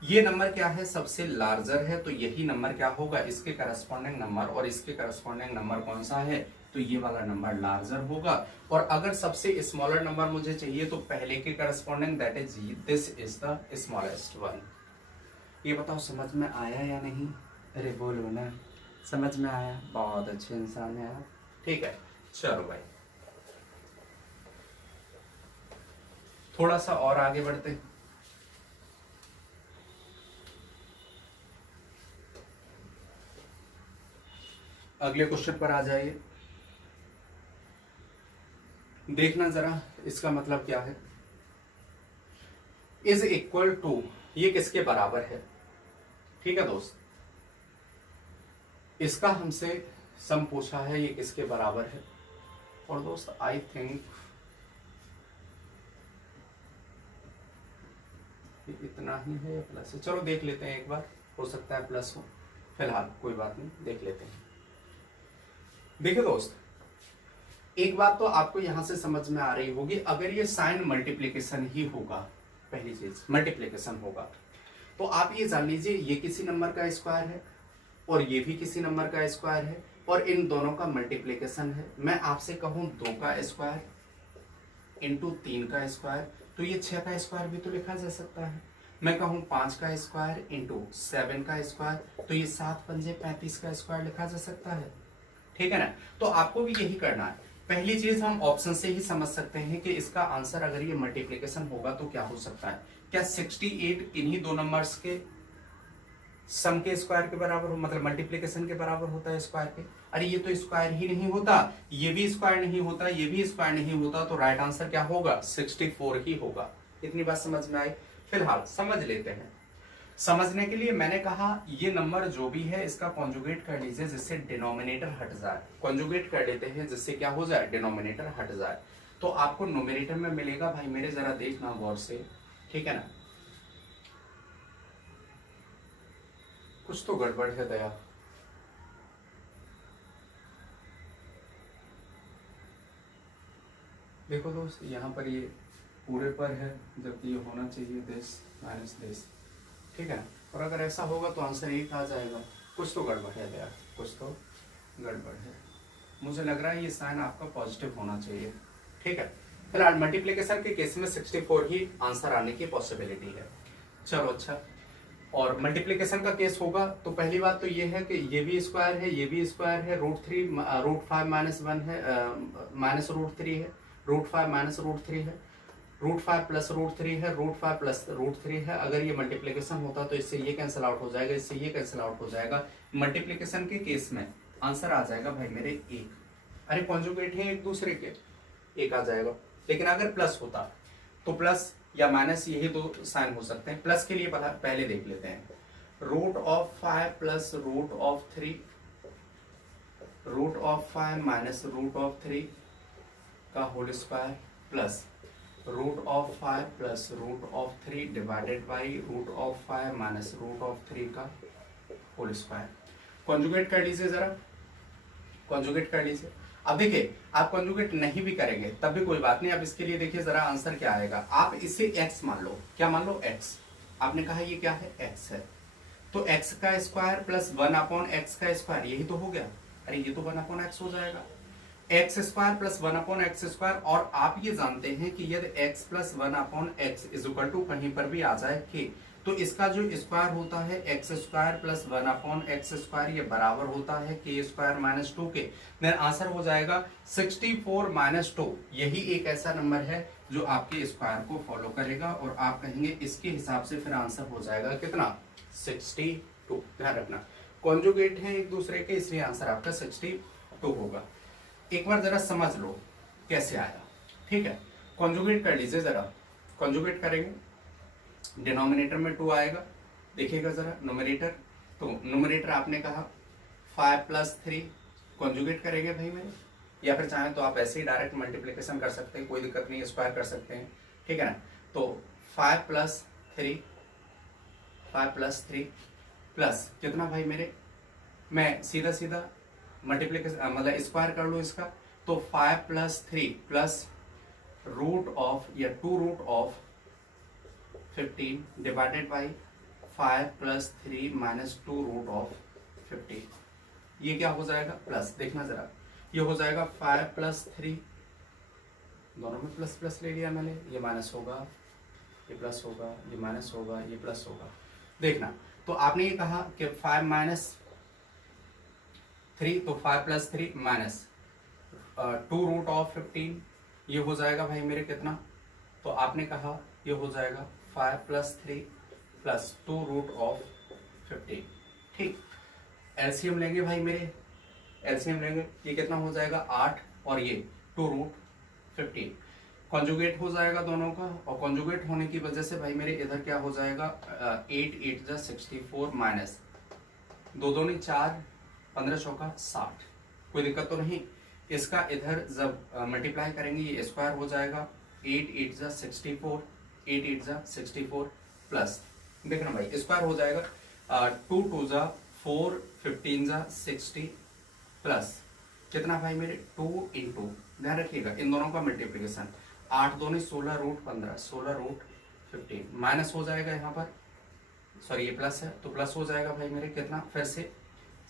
ये नंबर क्या है, सबसे लार्जर है, तो यही नंबर क्या होगा, इसके करस्पॉन्डिंग नंबर, और इसके करस्पॉन्डिंग नंबर कौन सा है, तो ये वाला नंबर लार्जर होगा। और अगर सबसे स्मॉलर नंबर मुझे चाहिए तो पहले के corresponding that is this is the smallest one. ये बताओ समझ में आया या नहीं, अरे बोलो ना, समझ में आया, बहुत अच्छे इंसान है आप। ठीक है, चलो भाई थोड़ा सा और आगे बढ़ते हैं। अगले क्वेश्चन पर आ जाइए, देखना जरा इसका मतलब क्या है। इज इक्वल टू, ये किसके बराबर है, ठीक है दोस्त, इसका हमसे सम पूछा है, ये किसके बराबर है। और दोस्त आई थिंक इतना ही है या प्लस है, चलो देख लेते हैं एक बार, हो सकता है प्लस हो, फिलहाल कोई बात नहीं, देख लेते हैं। देखिए दोस्त एक बात तो आपको यहां से समझ में आ रही होगी, अगर ये साइन मल्टीप्लिकेशन ही होगा, पहली चीज मल्टीप्लिकेशन होगा, तो आप ये जान लीजिए ये किसी नंबर का स्क्वायर है और ये भी किसी नंबर का स्क्वायर है और इन दोनों का मल्टीप्लिकेशन है। मैं आपसे कहूं 2 का स्क्वायर इंटू 3 का स्क्वायर, तो ये 6 का स्क्वायर भी तो लिखा जा सकता है। मैं कहूँ 5 का स्क्वायर इंटू 7 का स्क्वायर, तो ये 7 पंजे 35 का स्क्वायर लिखा जा सकता है। ठीक है ना। तो आपको भी यही करना है। पहली चीज हम ऑप्शन से ही समझ सकते हैं कि इसका आंसर अगर ये मल्टीप्लिकेशन होगा तो क्या हो सकता है। क्या 68 इन्हीं दो नंबर्स के सम के स्क्वायर के बराबर हो, मतलब मल्टीप्लिकेशन के बराबर होता है स्क्वायर के? अरे ये तो स्क्वायर ही नहीं होता, ये भी स्क्वायर नहीं होता, ये भी स्क्वायर नहीं होता, तो राइट आंसर क्या होगा? 64 ही होगा। इतनी बात समझ में आई? फिलहाल समझ लेते हैं। समझने के लिए मैंने कहा ये नंबर जो भी है इसका कॉन्जुगेट कर लीजिए जिससे डिनोमिनेटर हट जाए। कॉन्जुगेट कर लेते हैं जिससे क्या हो जाए? डिनोमिनेटर हट जाए। तो आपको नोमिनेटर में मिलेगा, भाई मेरे जरा देखना गौर से, ठीक है ना। कुछ तो गड़बड़ है दया। देखो दोस्त, यहाँ पर ये पूरे पर है जबकि ये होना चाहिए दिस माइनस दिस, ठीक है। और अगर ऐसा होगा तो आंसर एक आ जाएगा। कुछ तो गड़बड़ है यार, कुछ तो गड़बड़ है। मुझे लग रहा है ये साइन आपका पॉजिटिव होना चाहिए, ठीक है। फिलहाल मल्टीप्लिकेशन के केस में 64 ही आंसर आने की पॉसिबिलिटी है। चलो अच्छा, और मल्टीप्लिकेशन का केस होगा तो पहली बात तो ये है कि ये भी स्क्वायर है, ये भी स्क्वायर है, √5 -1 है, माइनस √3 है, √5 माइनस √3 है, √5 प्लस √3 है, √5 प्लस √3 है। अगर ये मल्टीप्लिकेशन होता तो इससे ये कैंसिल आउट हो जाएगा, इससे ये कैंसिल आउट हो जाएगा। मल्टीप्लिकेशन के केस में आंसर आ जाएगा भाई मेरे एक। अरे कॉन्जुगेट है एक दूसरे के, एक आ जाएगा। लेकिन अगर प्लस होता तो प्लस या माइनस यही दो साइन हो सकते हैं। प्लस के लिए पहले देख लेते हैं। √5 प्लस √3, √5 माइनस √3 का whole square plus √5 plus √3 divided by √5 minus √3 का होल स्क्वायर। कॉन्जुगेट कर लीजिए जरा, कॉन्जुगेट कर लीजिए। अब देखिए, आप कॉन्जुगेट नहीं भी करेंगे तब भी कोई बात नहीं। अब इसके लिए देखिए जरा आंसर क्या आएगा। आप इसे x मान लो, क्या मान लो? x। आपने कहा ये क्या है? x है, तो x का स्क्वायर प्लस 1/x का स्क्वायर, यही तो हो गया। अरे ये तो 1/x हो जाएगा, x square plus 1/x square. और आप ये जानते हैं कि यदि x plus 1/x is equal to कहीं पर भी आ जाए k, तो इसका जो स्क्वायर होता है x square plus 1/x square, ये बराबर होता है k square minus 2k। Then answer हो जाएगा 64 माइनस 2। यही एक ऐसा नंबर है जो आपके स्क्वायर को फॉलो करेगा और आप कहेंगे इसके हिसाब से फिर आंसर हो जाएगा कितना? 62। ध्यान रखना कॉन्जुगेट है एक दूसरे के, इसलिए आंसर आपका 62 होगा। एक बार जरा समझ लो कैसे आया, ठीक है। कॉन्जुगेट कर लीजिए जरा, कॉन्जुगेट करेंगे, डिनोमिनेटर में 2 आएगा। देखिएगा जरा न्यूमरेटर, तो न्यूमरेटर आपने कहा 5 प्लस 3, कॉन्जुगेट करेंगे भाई मेरे, या फिर चाहें तो आप ऐसे ही डायरेक्ट मल्टीप्लिकेशन कर सकते हैं, कोई दिक्कत नहीं, स्क्वायर कर सकते हैं, ठीक है ना। तो 5 प्लस 3, 5 प्लस 3 प्लस कितना भाई मेरे, मैं सीधा सीधा मल्टीप्लिकेशन मतलब स्क्वायर कर लो इसका, तो 5 प्लस 3 प्लस रूट ऑफ या 2√15 डिवाइडेड बाई 5 प्लस 3 माइनस 2√15। ये क्या हो जाएगा? प्लस। देखना जरा, ये हो जाएगा 5 प्लस 3, दोनों में प्लस प्लस ले लिया मैंने, ये माइनस होगा, ये प्लस होगा, ये माइनस होगा, ये प्लस होगा। देखना, तो आपने ये कहा कि 5 माइनस 3, तो 5 प्लस 3 माइनस 2√15, ये हो जाएगा भाई मेरे कितना? तो आपने कहा ये हो जाएगा 5 प्लस 3 प्लस 2√15, ठीक। एलसीएम लेंगे भाई मेरे, एलसीएम लेंगे, ये कितना हो जाएगा? 8 और ये 2√15। कॉन्जुगेट हो जाएगा दोनों का, और कॉन्जुगेट होने की वजह से भाई मेरे इधर क्या हो जाएगा? 8 8 जा 64 माइनस 2 2 4 15 चौका 60। कोई दिक्कत तो नहीं। इसका इधर जब मल्टीप्लाई करेंगे ये स्क्वायर हो जाएगा, 8 8 जा 64, 8 8 जा 64 प्लस, देखना भाई स्क्वायर हो जाएगा 2 2 जा 4, 15 जा 60 प्लस कितना भाई मेरे? 2 इंटू, ध्यान रखिएगा इन दोनों का मल्टीप्लिकेशन, 8 2 16√15, 16√15 माइनस हो जाएगा यहाँ पर, सॉरी ये प्लस है तो प्लस हो जाएगा भाई मेरे कितना? फिर से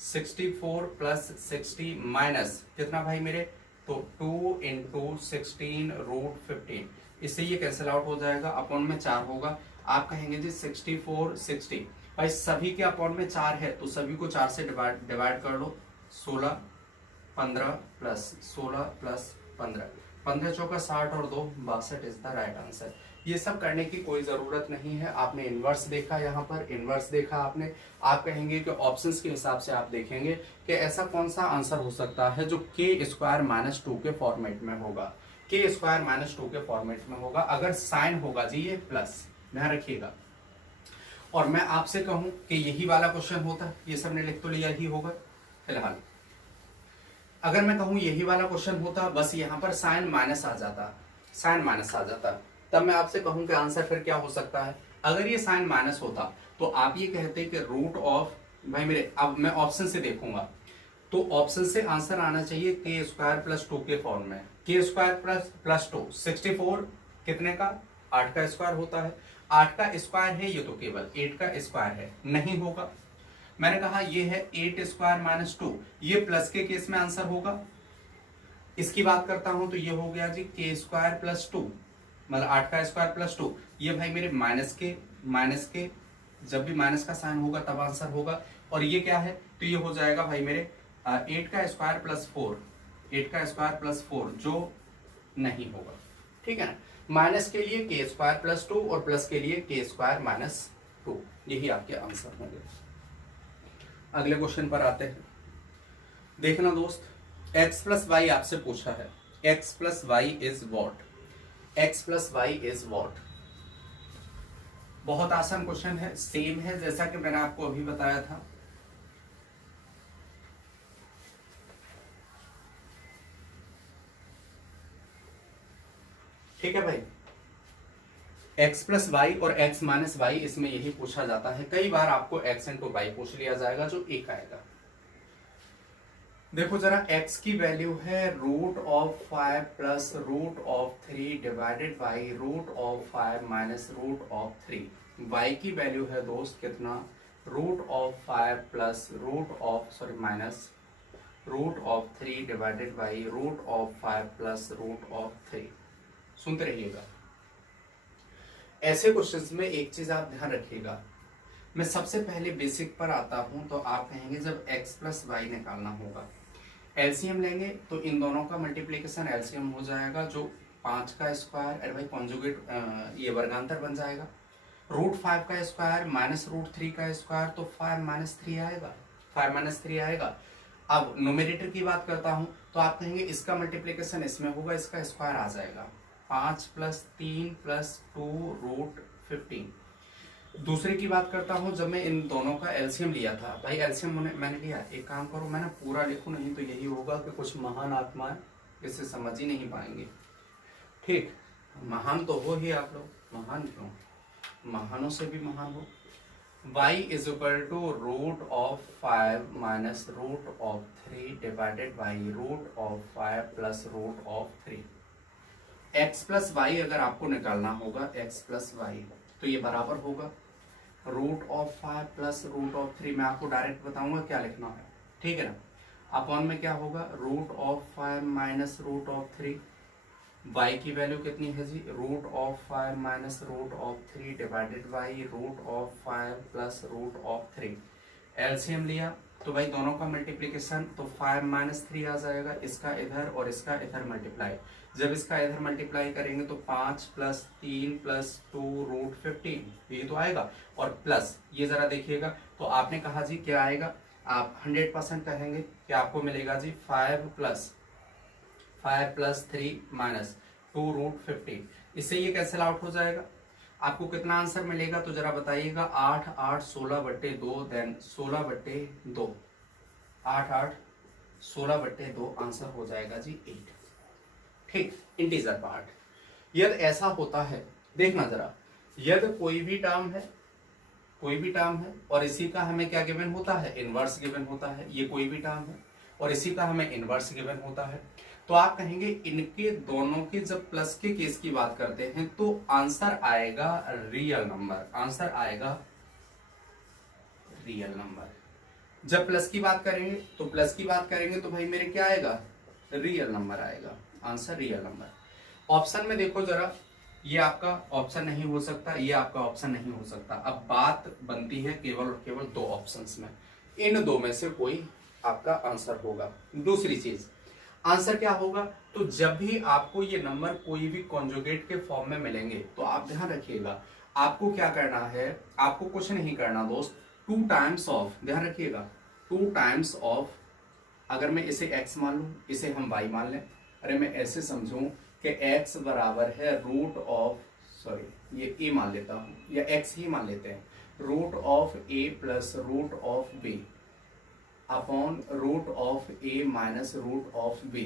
64 प्लस 60 माइनस कितना भाई मेरे? तो 2 इंटू 16√15, इससे ये कैंसिल आउट हो जाएगा, अपॉन में 4 होगा। आप कहेंगे जी 64 60, भाई सभी के अपॉन में 4 है तो सभी को 4 से डिवाइड कर लो। 16 15 प्लस 16 प्लस 15, 15 चौका 60 और 2 62 इज द राइट आंसर। ये सब करने की कोई जरूरत नहीं है। आपने इनवर्स देखा, यहाँ पर इनवर्स देखा आपने, आप कहेंगे कि ऑप्शंस के हिसाब से आप देखेंगे कि ऐसा कौन सा आंसर हो सकता है जो के स्क्वायर माइनस 2 के फॉर्मेट में होगा, के स्क्वायर माइनस 2 के फॉर्मेट में होगा। अगर साइन होगा जी ये प्लस, ध्यान रखिएगा। और मैं आपसे कहूं कि यही वाला क्वेश्चन होता, ये सबने लिख तो लिया ही होगा फिलहाल। अगर मैं कहूं यही वाला क्वेश्चन होता, बस यहाँ पर साइन माइनस आ जाता, साइन माइनस आ जाता, तब मैं आपसे कहूं कि आंसर फिर क्या हो सकता है। अगर ये साइन माइनस होता तो आप ये कहते कि रूट ऑफ, भाई मेरे अब मैं ऑप्शन से देखूंगा तो ऑप्शन से आंसर आना चाहिए के स्क्वायर प्लस 2 के फॉर्म में। के स्क्वायर प्लस 2 64 कितने का, 8 का स्क्वायर होता है। 8 का स्क्वायर है ये तो केवल 8 का स्क्वायर है, नहीं होगा। मैंने कहा ये है 8 स्क्वायर माइनस 2, ये प्लस के केस में आंसर होगा। इसकी बात करता हूं तो ये हो गया जी के स्क्वायर प्लस 2, मतलब 8 का स्क्वायर प्लस 2, ये भाई मेरे माइनस के, जब भी माइनस का साइन होगा तब आंसर होगा। और ये क्या है, तो ये हो जाएगा भाई मेरे 8 का स्क्वायर प्लस 4, 8 का स्क्वायर प्लस 4 जो नहीं होगा, ठीक है ना। माइनस के लिए के स्क्वायर प्लस 2 और प्लस के लिए के स्क्वायर माइनस 2, यही आपके आंसर होंगे। अगले क्वेश्चन पर आते हैं। देखना दोस्त, x प्लस वाई आपसे पूछा है, x plus Y is what, x plus Y is what. बहुत आसान क्वेश्चन है, सेम है जैसा कि मैंने आपको अभी बताया था। ठीक है भाई, x प्लस वाई और x माइनस वाई, इसमें यही पूछा जाता है। कई बार आपको x इंटू वाई पूछ लिया जाएगा जो एक आएगा। देखो जरा, x की वैल्यू है root of 5 plus root of 3 divided by root of 5 minus root of 3। y की वैल्यू है दोस्त कितना, root of 5 plus root of sorry minus root of 3 divided by root of 5 plus root of 3। सुनते रहिएगा। ऐसे questions में एक चीज आप ध्यान रखिएगा, मैं सबसे पहले बेसिक पर आता हूं तो आप कहेंगे जब x प्लस वाई निकालना होगा, एलसीएम लेंगे तो इन दोनों का मल्टीप्लिकेशन एलसीएम हो जाएगा जो 5 का स्क्वायर, अरे भाई कॉन्जुगेट, ये वर्गांतर बन जाएगा। रूट 5 का स्क्वायर माइनस रूट 3 का स्क्वायर तो 5 माइनस 3 आएगा, 5 माइनस 3 आएगा। अब नोमिनेटर की बात करता हूं तो आप कहेंगे इसका मल्टीप्लिकेशन इसमें होगा, इसका स्क्वायर आ जाएगा 5 प्लस 3 प्लस 2 रूट 15। दूसरे की बात करता हूं, जब मैं इन दोनों का एलसीएम लिया था, भाई एलसीएम मैंने लिया, एक काम करो मैं ना पूरा लिखूं, नहीं तो यही होगा कि कुछ महान आत्माएं इसे समझ ही नहीं पाएंगे। ठीक, महान तो हो ही आप लोग, महान क्यों, महानों से भी महान हो। y is equal to root of 5 minus root of 3 divided by root of 5 plus root of 3। x plus Y अगर आपको निकालना होगा, x प्लस वाई, तो ये बराबर होगा root of 5 plus root of 3। मैं आपको डायरेक्ट बताऊंगा क्या लिखना है, ठीक है ना। अपॉन में क्या होगा, root of 5 minus root of 3। y की वैल्यू कितनी है जी, root of 5 minus root of 3 divided by root of 5 plus root of 3। LCM लिया तो भाई दोनों का मल्टीप्लिकेशन, तो 5 माइनस 3 आ जाएगा, इसका इधर और इसका इधर मल्टीप्लाई। जब इसका इधर मल्टीप्लाई करेंगे तो 5 प्लस 3 प्लस 2 रूट 15 ये तो आएगा, और प्लस ये जरा देखिएगा, तो आपने कहा जी क्या आएगा, आप 100% कहेंगे कि आपको मिलेगा जी 5 प्लस 3 माइनस 2 रूट 15। इससे ये कैंसिल आउट हो जाएगा, आपको कितना आंसर मिलेगा तो जरा बताइएगा। 8 8 16 बट्टे 2, देन 16 बट्टे 2, 8 8 16 बट्टे 2, आंसर हो जाएगा जी 8। ठीक, इंटीजर पार्ट। यदि ऐसा होता है, देखना जरा, यदि कोई भी टर्म है और इसी का हमें क्या गिवन होता है, इनवर्स गिवन होता है, ये कोई भी टर्म है और इसी का हमें इनवर्स गिवन होता है, तो आप कहेंगे इनके दोनों के जब प्लस के केस की बात करते हैं तो आंसर आएगा रियल नंबर, आंसर आएगा रियल नंबर। जब प्लस की बात करेंगे तो भाई मेरे क्या आएगा, रियल नंबर आएगा, आंसर रियल नंबर। ऑप्शन में देखो जरा, ये आपका ऑप्शन नहीं हो सकता, ये आपका ऑप्शन नहीं हो सकता। अब बात बनती है केवल और केवल दो ऑप्शंस में, इन दो में से कोई आपका आंसर होगा। दूसरी चीज, आंसर क्या होगा, तो जब भी आपको ये नंबर कोई भी कॉन्जुगेट के फॉर्म में मिलेंगे तो आप ध्यान रखिएगा, आपको क्या करना है, आपको कुछ नहीं करना दोस्त, 2 टाइम्स ऑफ, ध्यान रखिएगा 2 टाइम्स ऑफ, अगर मैं इसे x मान लूं, इसे हम y मान लें, अरे मैं ऐसे समझूं कि x बराबर है रूट ऑफ, सॉरी ये a मान लेता हूं या x ही मान लेते हैं, root of a plus root of b upon root of a minus root of b।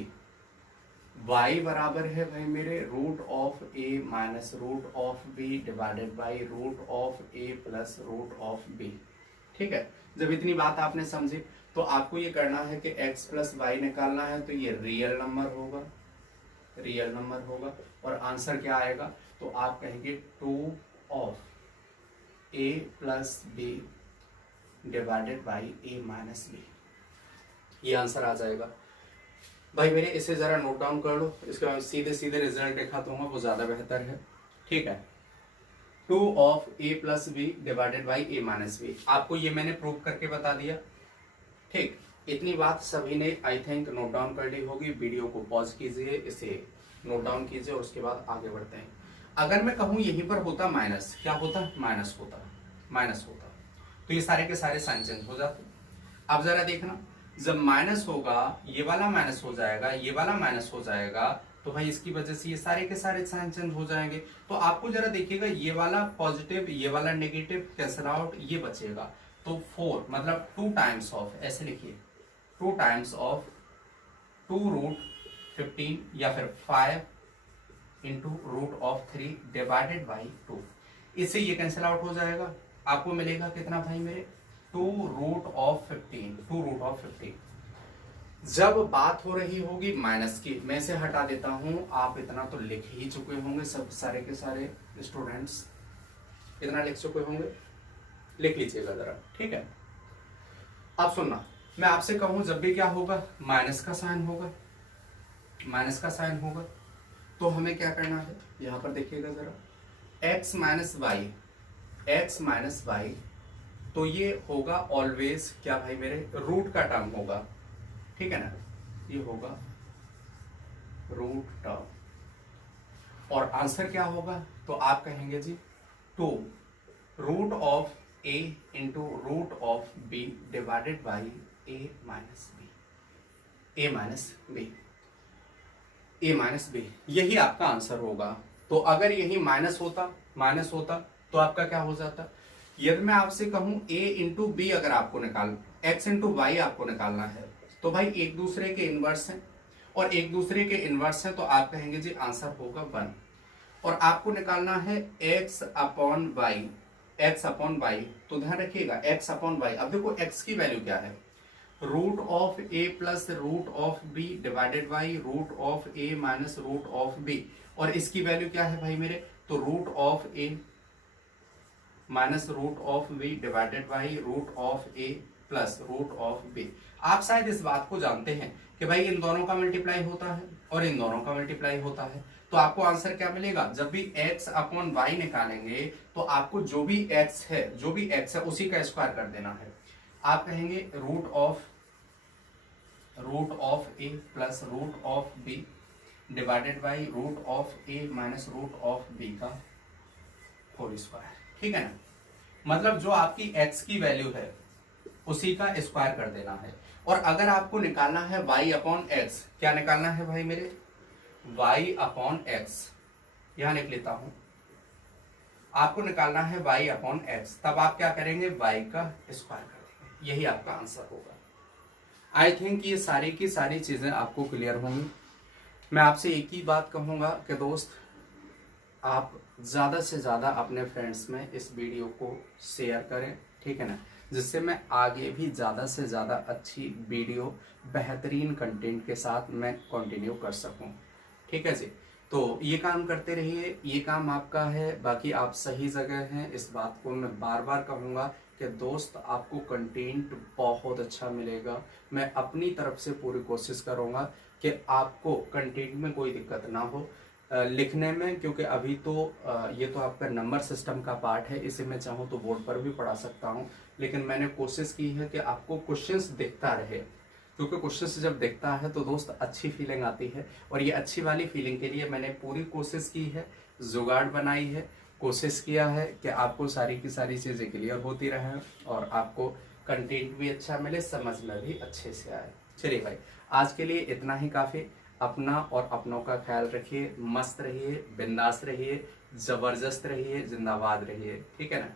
y बराबर है भाई मेरे root of a minus root of b divided by root of a plus root of b। ठीक है, जब इतनी बात आपने समझी तो आपको ये करना है कि x प्लस वाई निकालना है, तो ये रियल नंबर होगा, रियल नंबर होगा। और आंसर क्या आएगा, तो आप कहेंगे 2 of a plus b divided by a minus b, ये आंसर आ जाएगा। भाई मेरे इसे जरा नोट डाउन कर लो, इसके बाद सीधे सीधे रिजल्ट दिखा दूंगा, वो ज्यादा बेहतर है। ठीक है, 2 of a plus B divided by a minus B, आपको ये मैंने प्रूव करके बता दिया। ठीक, इतनी बात सभी ने आई थिंक नोट डाउन कर ली होगी। वीडियो को पॉज कीजिए, इसे नोट डाउन कीजिए और उसके बाद आगे बढ़ते हैं। अगर मैं कहूं यहीं पर होता माइनस, क्या होता, माइनस होता, माइनस होता, तो ये सारे के सारे साइन चेंज हो जाते। अब जरा देखना, जब माइनस होगा ये वाला माइनस हो जाएगा, ये वाला माइनस हो जाएगा, तो भाई इसकी वजह से ये सारे के सारे साइन चेंज हो जाएंगे। तो आपको जरा देखिएगा, ये वाला पॉजिटिव ये वाला नेगेटिव कैंसिल आउट, ये बचेगा। तो 4 मतलब 2 टाइम्स ऑफ, ऐसे लिखिए 2 टाइम्स ऑफ 2 रूट 15 या फिर 5 into root of 3 divided by 2, इससे ये कैंसिल आउट हो जाएगा। आपको मिलेगा कितना भाई मेरे, 2 रूट ऑफ 15, 2 रूट ऑफ 15। जब बात हो रही होगी माइनस की, मैं इसे हटा देता हूं, आप इतना तो लिख ही चुके होंगे, सब सारे के सारे स्टूडेंट्स इतना लिख चुके होंगे, लिख लीजिएगा जरा। ठीक है, अब सुनना, मैं आपसे कहूं जब भी क्या होगा, माइनस का साइन होगा, माइनस का साइन होगा, तो हमें क्या करना है, यहां पर देखिएगा जरा, x minus Y, X minus Y, तो ये होगा ऑलवेज क्या भाई मेरे, रूट का टर्म होगा। ठीक है ना, ये होगा रूट टर्म। और आंसर क्या होगा, तो आप कहेंगे जी 2 root of a into root of b divided by a minus B, a minus B, a minus B, यही आपका आंसर होगा। तो अगर यही माइनस होता तो आपका क्या हो जाता, यदि मैं आपसे कहूं a इंटू बी अगर आपको निकाल, x इंटू वाई आपको निकालना है, तो भाई एक दूसरे के इनवर्स हैं, और एक दूसरे के इनवर्स हैं, तो आप कहेंगे जी आंसर होगा 1। और आपको निकालना है x upon Y, x upon Y, तो ध्यान रखिएगा x अपॉन वाई। अब देखो x की वैल्यू क्या है, root of a plus root of b divided by root of a minus root of b, और इसकी वैल्यू क्या है भाई मेरे, तो root of a minus root of b divided by root of a plus root of b। आप शायद इस बात को जानते हैं कि भाई इन दोनों का मल्टीप्लाई होता है और इन दोनों का मल्टीप्लाई होता है, तो आपको आंसर क्या मिलेगा, जब भी x अपॉन वाई निकालेंगे तो आपको जो भी x है उसी का स्क्वायर कर देना है। आप कहेंगे root of a plus root of b divided by root of a minus root of b का होल स्क्वायर। ठीक है ना, मतलब जो आपकी x की वैल्यू है उसी का स्क्वायर कर देना है। और अगर आपको निकालना है y अपॉन एक्स, क्या निकालना है भाई मेरे, y अपॉन एक्स, यहां लिख लेता हूं, आपको निकालना है y अपॉन एक्स, तब आप क्या करेंगे, y का स्क्वायर कर देंगे, यही आपका आंसर होगा। आई थिंक ये सारी की सारी चीजें आपको क्लियर होंगी। मैं आपसे एक ही बात कहूंगा कि दोस्त, आप ज़्यादा से ज़्यादा अपने फ्रेंड्स में इस वीडियो को शेयर करें, ठीक है ना, जिससे मैं आगे भी ज़्यादा से ज़्यादा अच्छी वीडियो बेहतरीन कंटेंट के साथ मैं कंटिन्यू कर सकूं। ठीक है जी, तो ये काम करते रहिए, ये काम आपका है, बाकी आप सही जगह हैं, इस बात को मैं बार बार कहूँगा कि दोस्त आपको कंटेंट बहुत अच्छा मिलेगा। मैं अपनी तरफ से पूरी कोशिश करूँगा कि आपको कंटेंट में कोई दिक्कत ना हो लिखने में, क्योंकि अभी तो ये तो आपका नंबर सिस्टम का पार्ट है, इसे मैं चाहूँ तो बोर्ड पर भी पढ़ा सकता हूँ, लेकिन मैंने कोशिश की है कि आपको क्वेश्चंस दिखता रहे, क्योंकि क्वेश्चंस जब दिखता है तो दोस्त अच्छी फीलिंग आती है। और ये अच्छी वाली फीलिंग के लिए मैंने पूरी कोशिश की है, जुगाड़ बनाई है, कोशिश किया है कि आपको सारी की सारी चीज़ें क्लियर होती रहें और आपको कंटेंट भी अच्छा मिले, समझ में भी अच्छे से आए। चलिए भाई, आज के लिए इतना ही काफ़ी। अपना और अपनों का ख्याल रखिए, मस्त रहिए, बिंदास रहिए, जबरदस्त रहिए, जिंदाबाद रहिए, ठीक है ना।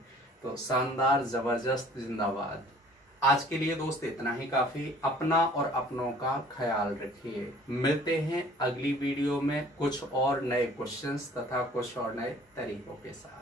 तो शानदार, जबरदस्त, जिंदाबाद। आज के लिए दोस्त इतना ही काफी। अपना और अपनों का ख्याल रखिए। मिलते हैं अगली वीडियो में कुछ और नए क्वेश्चंस तथा कुछ और नए तरीकों के साथ।